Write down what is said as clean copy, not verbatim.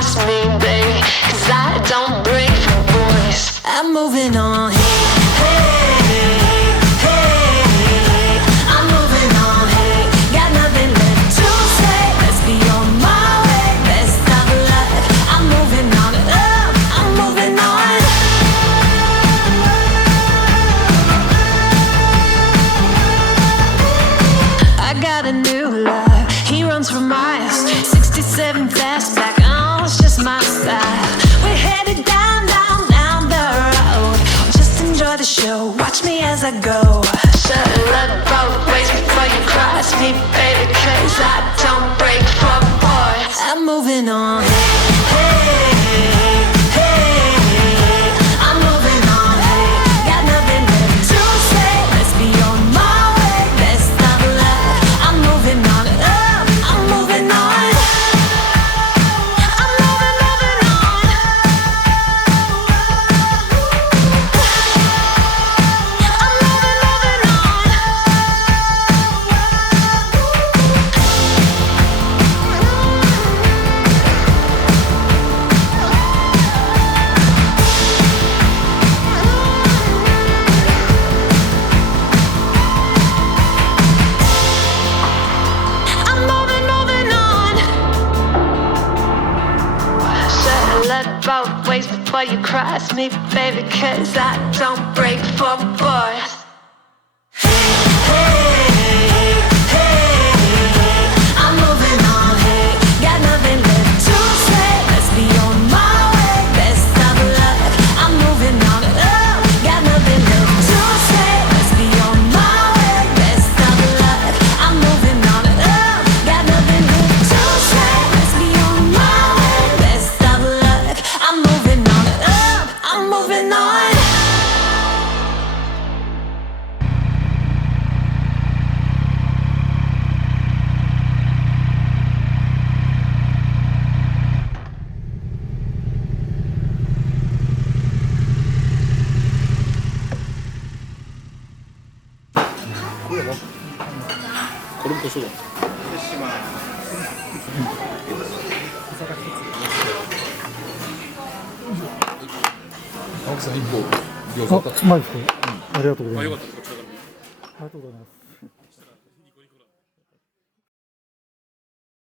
cross me, baby, 'cause I don't break for boys. I'm moving on. Fastback, oh, it's just my style. We're headed down, down, down the road. Just enjoy the show, watch me as I go. Should've looked both ways before you cross me, baby, 'cause I don't break for boys. I'm moving on. Both ways before you cross me, baby, 'cause I don't break for boys. I'm moving on, hey, got nothing left to say. Let's be on my way, best of luck. I'm moving on, got nothing left to say. Let's be on my way, best of luck. I'm moving on, got nothing left to say. Let's be on my way, best of luck. I'm moving on, I'm moving on.青木さん一歩餃子買った。うまいですか。ありがとうございます。よかった、こちらでも。ありがとうございます。